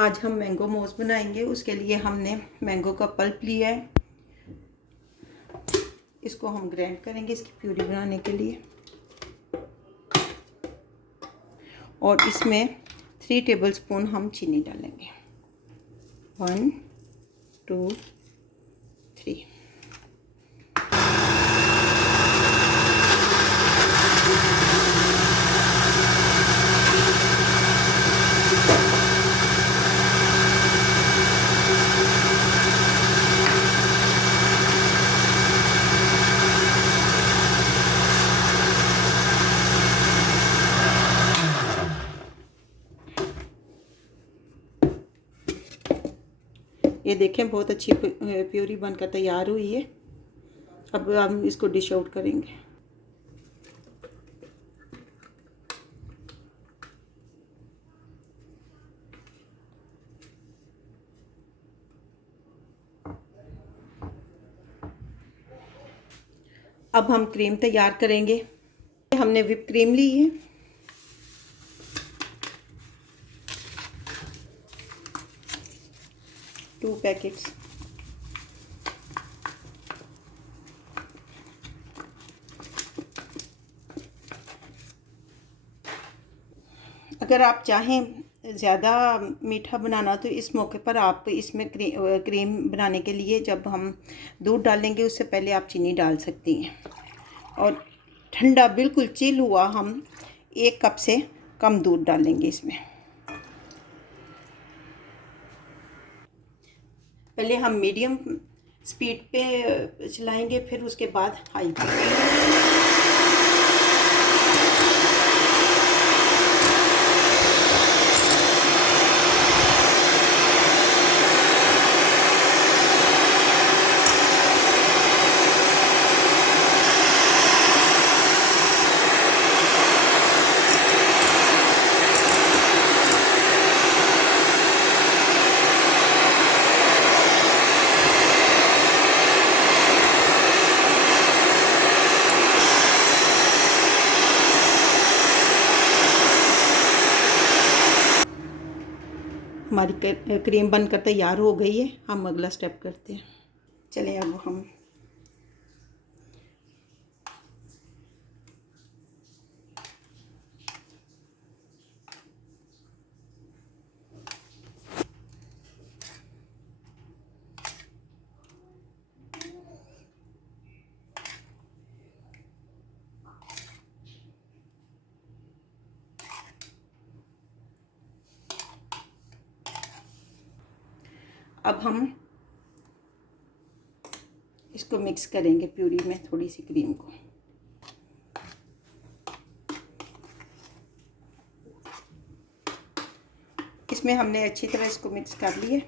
आज हम मैंगो मोज बनाएंगे। उसके लिए हमने मैंगो का पल्प लिया है। इसको हम ग्राइंड करेंगे इसकी प्यूरी बनाने के लिए। और इसमें 3 टेबलस्पून हम चीनी डालेंगे। 1 2 3। ये देखें बहुत अच्छी प्यूरी बनकर तैयार हुई है। अब हम इसको डिश आउट करेंगे। अब हम क्रीम तैयार करेंगे। हमने व्हिप क्रीम ली है। Two packets. अगर आप चाहें ज़्यादा मीठा बनाना तो इस मौके पर आप इसमें क्रीम बनाने के लिए जब हम दूध डालेंगे उससे पहले आप चीनी डाल सकती हैं। और ठंडा बिल्कुल चिल हुआ हम 1 कप से कम दूध डालेंगे इसमें। पहले हम मीडियम स्पीड पे चलाएंगे, फिर उसके बाद हाई पे। हमारी क्रीम बनकर तैयार हो गई है। हम अगला स्टेप करते हैं। चलें अब हम इसको मिक्स करेंगे प्यूरी में थोड़ी सी क्रीम को। इसमें हमने अच्छी तरह इसको मिक्स कर लिया।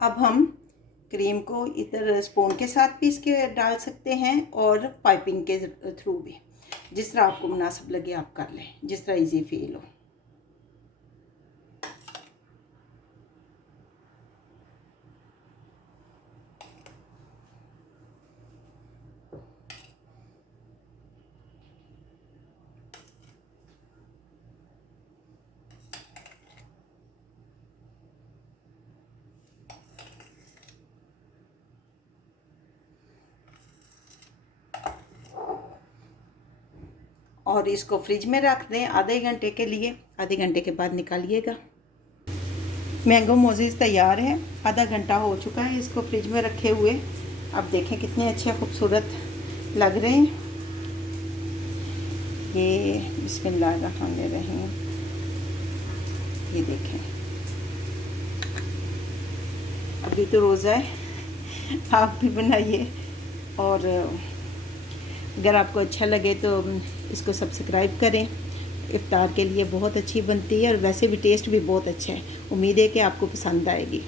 अब हम क्रीम को इधर स्पून के साथ पीस के डाल सकते हैं और पाइपिंग के थ्रू भी। जिस तरह आपको मुनासिब लगे आप कर लें, जिस तरह इजी फील हो। और इसको फ्रिज में रख दें आधे घंटे के लिए। आधे घंटे के बाद निकालिएगा। मैंगो मोजीज़ तैयार है। आधा घंटा हो चुका है इसको फ्रिज में रखे हुए। अब देखें कितने अच्छे खूबसूरत लग रहे हैं ये। बिस्मिल्लाहिर्रहमानिर्रहीम। ये देखें, अभी तो रोज़ा है, आप भी बनाइए और अगर आपको अच्छा लगे तो इसको सब्सक्राइब करें। इफ्तार के लिए बहुत अच्छी बनती है और वैसे भी टेस्ट भी बहुत अच्छा है। उम्मीद है कि आपको पसंद आएगी।